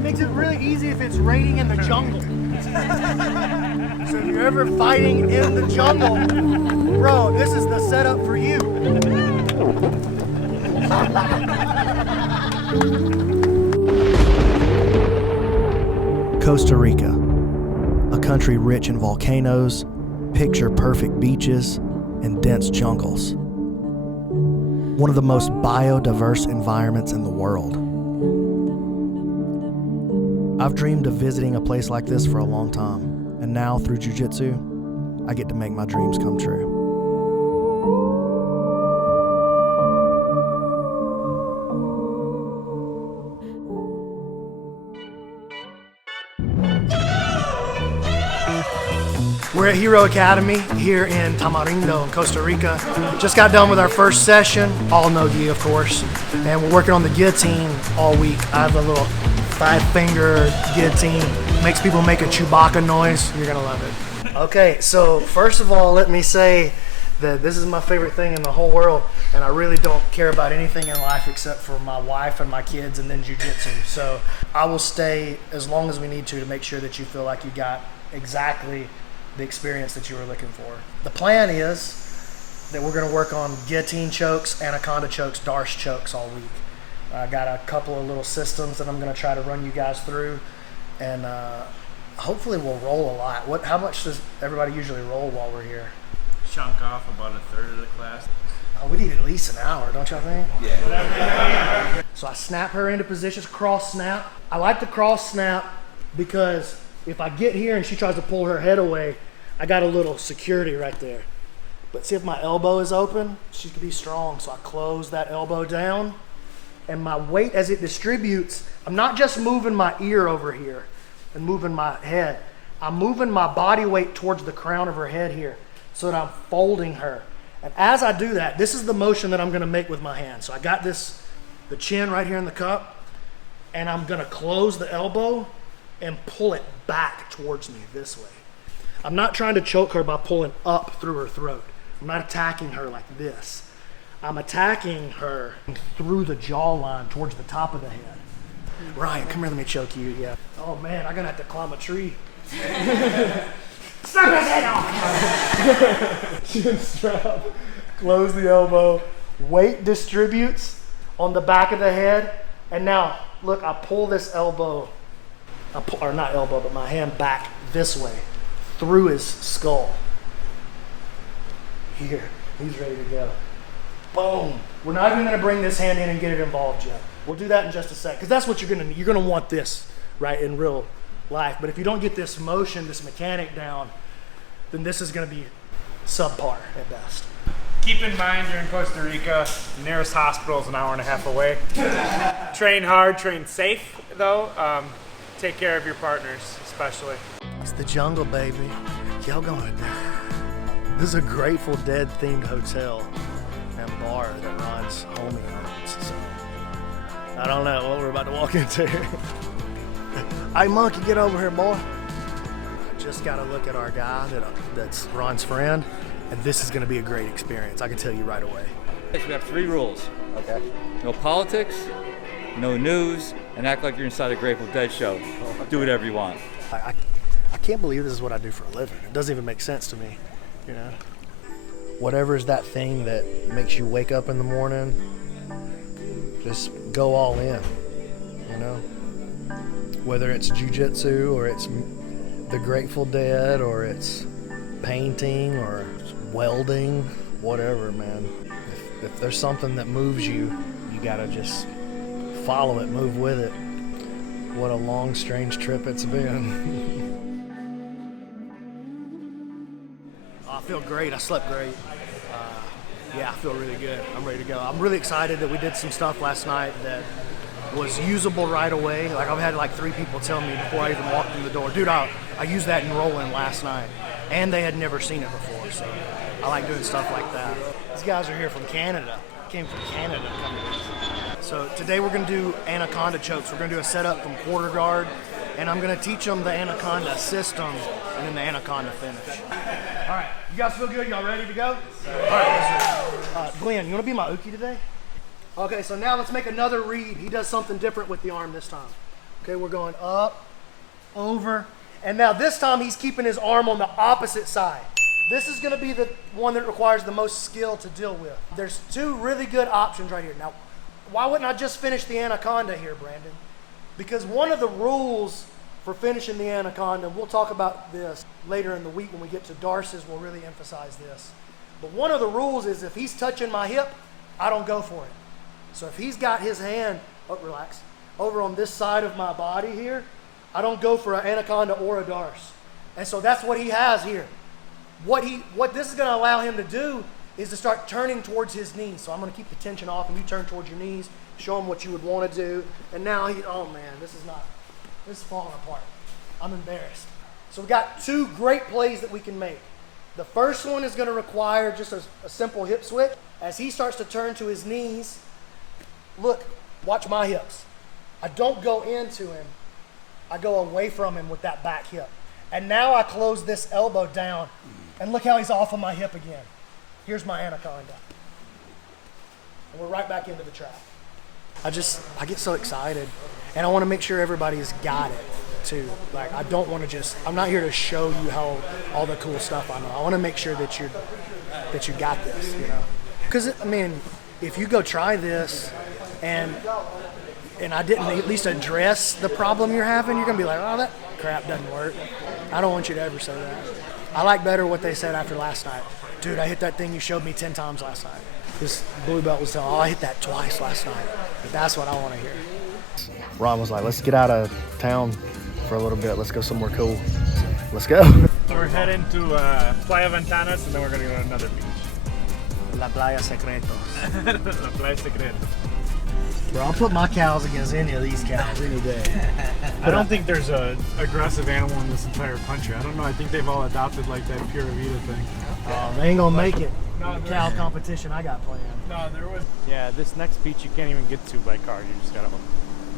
makes it really easy if it's raining in the jungle. So if you're ever fighting in the jungle, bro, this is the setup for you. Costa Rica, a country rich in volcanoes, picture-perfect beaches, and dense jungles. One of the most biodiverse environments in the world. I've dreamed of visiting a place like this for a long time, and now through jiu-jitsu, I get to make my dreams come true. We're at Hero Academy here in Tamarindo in Costa Rica. Just got done with our first session, all no gi of course, and we're working on the guillotine all week. I have a little 5-finger guillotine, makes people make a Chewbacca noise. You're gonna love it. Okay, so first of all, let me say that this is my favorite thing in the whole world, and I really don't care about anything in life except for my wife and my kids and then jiu-jitsu. So I will stay as long as we need to make sure that you feel like you got exactly the experience that you were looking for. The plan is that we're gonna work on guillotine chokes, anaconda chokes, darce chokes all week. I got a couple of little systems that I'm gonna try to run you guys through, and hopefully we'll roll a lot. How much does everybody usually roll while we're here? Chunk off about a third of the class. Oh, we need at least an hour, don't y'all think? Yeah. So I snap her into positions, cross snap. I like the cross snap because if I get here and she tries to pull her head away, I got a little security right there. But see, if my elbow is open, she could be strong. So I close that elbow down, and my weight as it distributes, I'm not just moving my ear over here and moving my head. I'm moving my body weight towards the crown of her head here so that I'm folding her. And as I do that, this is the motion that I'm gonna make with my hand. So I got this, the chin right here in the cup, and I'm gonna close the elbow and pull it back towards me this way. I'm not trying to choke her by pulling up through her throat. I'm not attacking her like this. I'm attacking her through the jawline towards the top of the head. Ryan, come here, let me choke you. Yeah. Oh man, I'm gonna have to climb a tree. Snap his head off! Chin strap, close the elbow, weight distributes on the back of the head, and now look, I pull this elbow, or not elbow, but my hand back this way through his skull. Here, he's ready to go. Boom. We're not even gonna bring this hand in and get it involved yet. We'll do that in just a sec, because that's what you're gonna want this, right, in real life. But if you don't get this motion, this mechanic down, then this is gonna be subpar at best. Keep in mind you're in Costa Rica. The nearest hospital is an hour and a half away. Train hard, train safe though. Take care of your partners, especially. It's the jungle, baby. Y'all going. This is a Grateful Dead themed hotel and bar that Ron's homie owns. So I don't know what we're about to walk into. Hey, monkey, get over here, boy. I just got to look at our guy that's Ron's friend, and this is going to be a great experience. I can tell you right away. We have 3 rules. Okay. No politics, no news, and act like you're inside a Grateful Dead show. Do whatever you want. I can't believe this is what I do for a living. It doesn't even make sense to me, you know? Whatever is that thing that makes you wake up in the morning, just go all in, you know? Whether it's jiu-jitsu or it's the Grateful Dead or it's painting or welding, whatever, man. If there's something that moves you, you gotta just follow it, move with it. What a long, strange trip it's been. I feel great. I slept great. Yeah, I feel really good. I'm ready to go. I'm really excited that we did some stuff last night that was usable right away. Like, I've had like 3 people tell me before I even walked in the door, dude, I used that in rolling last night. And they had never seen it before, so I like doing stuff like that. These guys are here from Canada. Came from Canada. So today we're gonna do anaconda chokes. We're gonna do a setup from quarter guard, and I'm gonna teach them the anaconda system and then the anaconda finish. All right, you guys feel good? Y'all ready to go? All right, Glenn, you wanna be my uke today? Okay, so now let's make another read. He does something different with the arm this time. Okay, we're going up, over, and now this time he's keeping his arm on the opposite side. This is gonna be the one that requires the most skill to deal with. There's two really good options right here. Now, why wouldn't I just finish the anaconda here, Brandon? Because one of the rules for finishing the anaconda, we'll talk about this later in the week when we get to darces, we'll really emphasize this. But one of the rules is if he's touching my hip, I don't go for it. So if he's got his hand, relax, over on this side of my body here, I don't go for an anaconda or a darce. And so that's what he has here. What this is going to allow him to do is to start turning towards his knees. So I'm going to keep the tension off and you turn towards your knees, show him what you would want to do. And now oh man, this is falling apart. I'm embarrassed. So we've got two great plays that we can make. The first one is going to require just a simple hip switch. As he starts to turn to his knees, look, watch my hips. I don't go into him. I go away from him with that back hip. And now I close this elbow down. And look how he's off of my hip again. Here's my anaconda. And we're right back into the trap. I get so excited. And I want to make sure everybody's got it too. Like, I don't want to I'm not here to show you how all the cool stuff I know. I want to make sure that you got this, you know. Because, I mean, if you go try this and I didn't at least address the problem you're having, you're going to be like, oh, that crap doesn't work. I don't want you to ever say that. I like better what they said after last night. Dude, I hit that thing you showed me 10 times last night. This blue belt was telling, I hit that twice last night. But that's what I want to hear. Ron was like, let's get out of town for a little bit. Let's go somewhere cool. Let's go. So we're heading to Playa Ventanas, and then we're going to go to another beach. La Playa Secretos. La Playa Secreta. Bro, I'll put my cows against any of these cows any day. I don't think there's a aggressive animal in this entire country. I don't know. I think they've all adopted like that Pura Vida thing. They ain't gonna make it. The cow competition I got planned. No, there was. Yeah, this next beach you can't even get to by car. You just gotta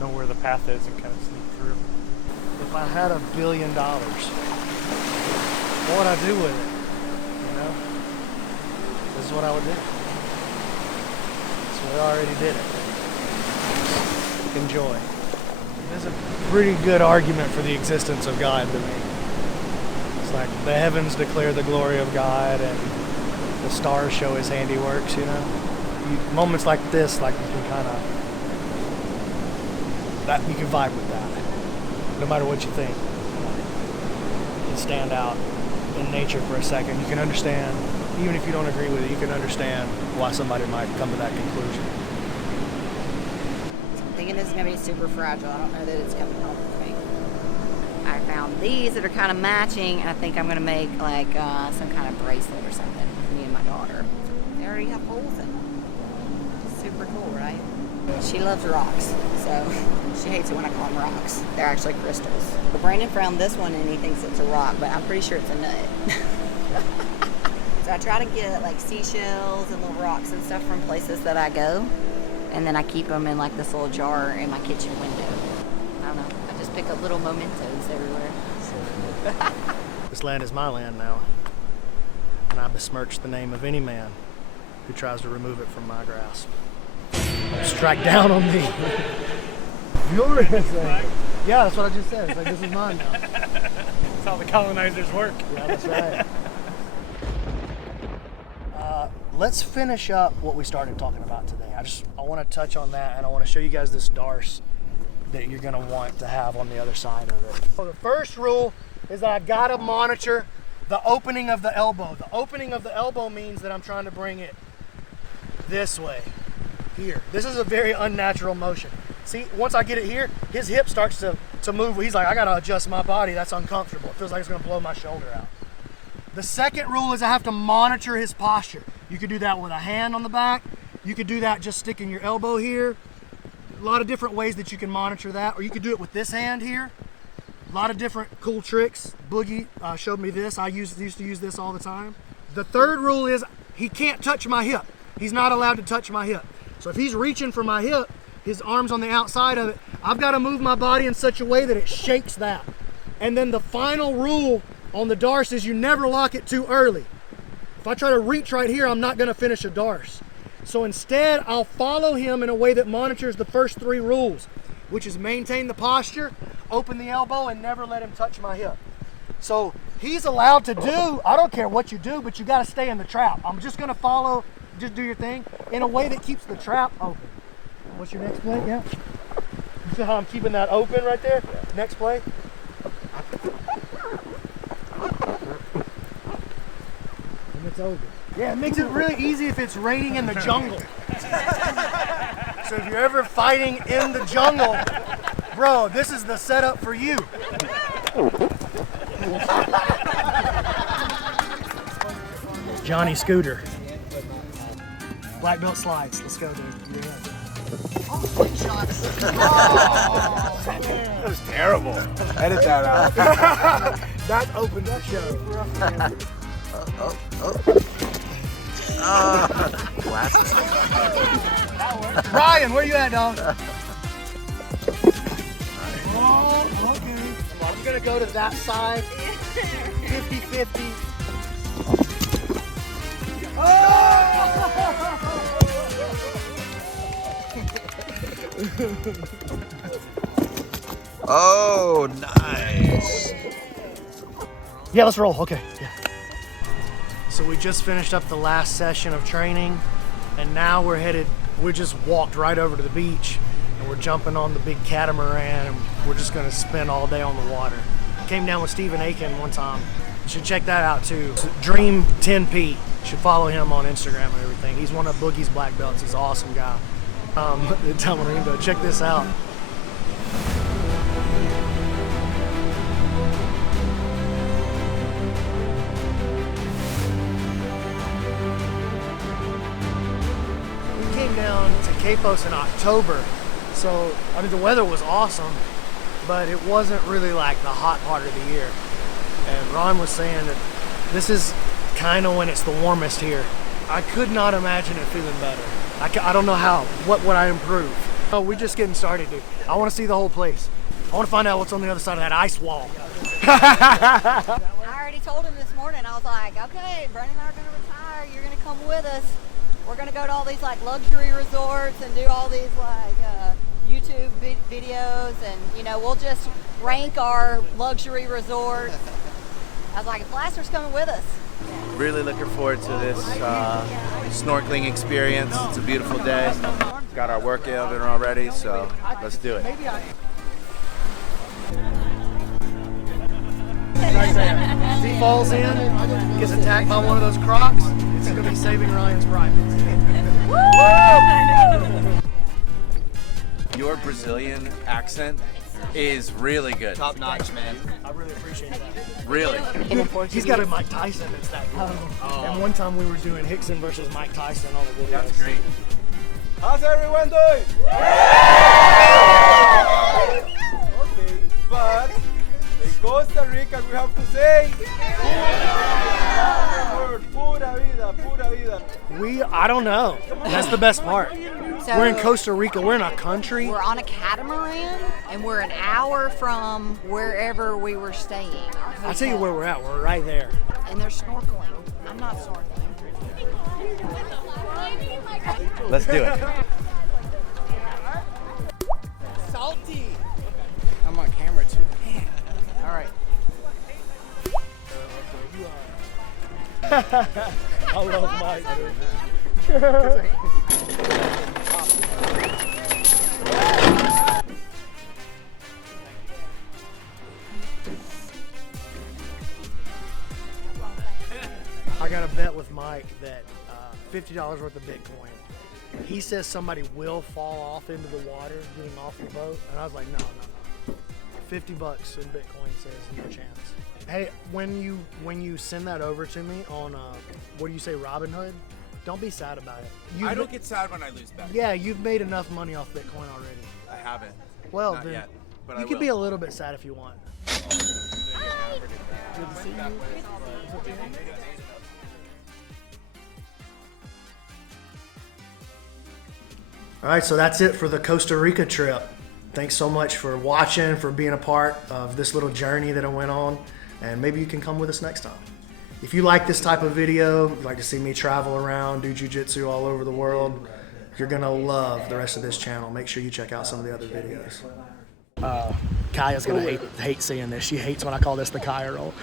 know where the path is and kind of sneak through. If I had $1 billion, what would I do with it? You know, this is what I would do. So we already did it. Enjoy. There's a pretty good argument for the existence of God to me. It's like the heavens declare the glory of God and the stars show his handiworks, you know. Moments like this, like you can kind of, you can vibe with that. No matter what you think. You can stand out in nature for a second. You can understand, even if you don't agree with it, you can understand why somebody might come to that conclusion. Thinking this is going to be super fragile. I don't know that it's coming home with me. I found these that are kind of matching, and I think I'm going to make like some kind of bracelet or something for me and my daughter. They already have holes in them. Super cool, right? She loves rocks, so she hates it when I call them rocks. They're actually crystals. Brandon found this one and he thinks it's a rock, but I'm pretty sure it's a nut. So I try to get like seashells and little rocks and stuff from places that I go. And then I keep them in like this little jar in my kitchen window. I don't know. I just pick up little mementos everywhere. This land is my land now. And I besmirch the name of any man who tries to remove it from my grasp. Strike down on me. Furious. Yeah, that's what I just said. It's like, this is mine now. That's how the colonizers work. Yeah, that's right. Let's finish up what we started talking about today. I want to touch on that, and I want to show you guys this darce that you're going to want to have on the other side of it. So the first rule is that I got to monitor the opening of the elbow. The opening of the elbow means that I'm trying to bring it this way, here. This is a very unnatural motion. See, once I get it here, his hip starts to move. He's like, I got to adjust my body. That's uncomfortable. It feels like it's going to blow my shoulder out. The second rule is I have to monitor his posture. You could do that with a hand on the back. You could do that just sticking your elbow here. A lot of different ways that you can monitor that. Or you could do it with this hand here. A lot of different cool tricks. Boogie showed me this. I used to use this all the time. The third rule is he can't touch my hip. He's not allowed to touch my hip. So if he's reaching for my hip, his arm's on the outside of it, I've got to move my body in such a way that it shakes that. And then the final rule on the darce is you never lock it too early. If I try to reach right here, I'm not going to finish a darce. So instead, I'll follow him in a way that monitors the first three rules. which is maintain the posture, open the elbow, and never let him touch my hip. So he's allowed to do, I don't care what you do, but you gotta stay in the trap. I'm just gonna follow, just do your thing in a way that keeps the trap open. What's your next play? Yeah. You see how I'm keeping that open right there? Next play. And it's over. Yeah, it makes it really easy if it's raining in the jungle. So if you're ever fighting in the jungle, bro, this is the setup for you. Johnny Scooter. Black belt slides. Let's go, dude. That was terrible. Edit that out. That opened that show. Ryan, where you at, dog? Oh, okay. I'm gonna go to that side. 50-50. Oh, nice. Yeah, let's roll. Okay. Yeah. So we just finished up the last session of training, and now we just walked right over to the beach, and we're jumping on the big Catamaran, and we're just gonna spend all day on the water. Came down with Stephen Aiken one time. You should check that out too. Dream 10P. You should follow him on Instagram and everything. He's one of Boogie's black belts. He's an awesome guy. Tamarindo, check this out. We came down to Capos in October, so I mean the weather was awesome, but it wasn't really like the hot part of the year. And Ron was saying that this is kind of when it's the warmest here. I could not imagine it feeling better. I don't know how. What would I improve? Oh, we're just getting started, dude. I want to see the whole place. I want to find out what's on the other side of that ice wall. I already told him this morning. I was like, okay, Brennan and I are going to retire. You're going to come with us. We're going to go to all these like luxury resorts and do all these like YouTube videos, and you know, we'll just rank our luxury resorts. I was like, Plaster's coming with us. Really looking forward to this snorkeling experience. It's a beautiful day. Got our workout in already, so let's do it. Right there. If he falls in, gets attacked by one of those crocs, it's going to be saving Ryan's pride. Your Brazilian accent is really good. Top notch, man. I really appreciate that. Really. He's got a Mike Tyson that's that good. And one time we were doing Hickson versus Mike Tyson on the video. That's great. How's everyone doing? Okay, but in Costa Rica we have to say pura vida, pura vida. I don't know. That's the best part. So We're in Costa Rica. We're in a country. We're on a catamaran, and we're an hour from wherever we were staying. I'll tell you where we're at. We're right there. And they're snorkeling. I'm not snorkeling. Let's do it. Salty. I'm on camera too. Man. All right. I love Mike. I got a bet with Mike that $50 worth of Bitcoin. He says somebody will fall off into the water getting off the boat, and I was like, no. $50 in Bitcoin says no chance. Hey, when you send that over to me on what do you say, Robinhood? Don't be sad about it. I don't get sad when I lose bets. Yeah, you've made enough money off Bitcoin already. I haven't. Well, Not then yet, but you I can will. be a little bit sad if you want. All right, so that's it for the Costa Rica trip. Thanks so much for watching, for being a part of this little journey that I went on, and maybe you can come with us next time. If you like this type of video, you'd like to see me travel around, do jiu-jitsu all over the world, You're gonna love the rest of this channel. Make sure you check out some of the other videos. Kaya's gonna hate seeing this. She hates when I call this the Kaya roll.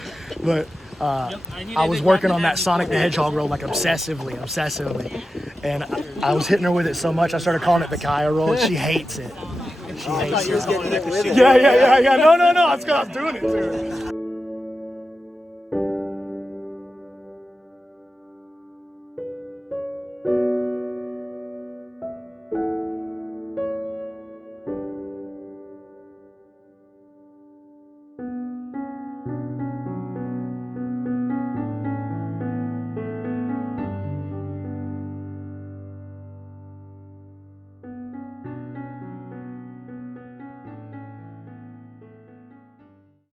But I was working on that Sonic the Hedgehog roll like obsessively. And I was hitting her with it so much I started calling it the Kaya roll. She hates it. She hates it. Yeah. No. That's because I was doing it to her.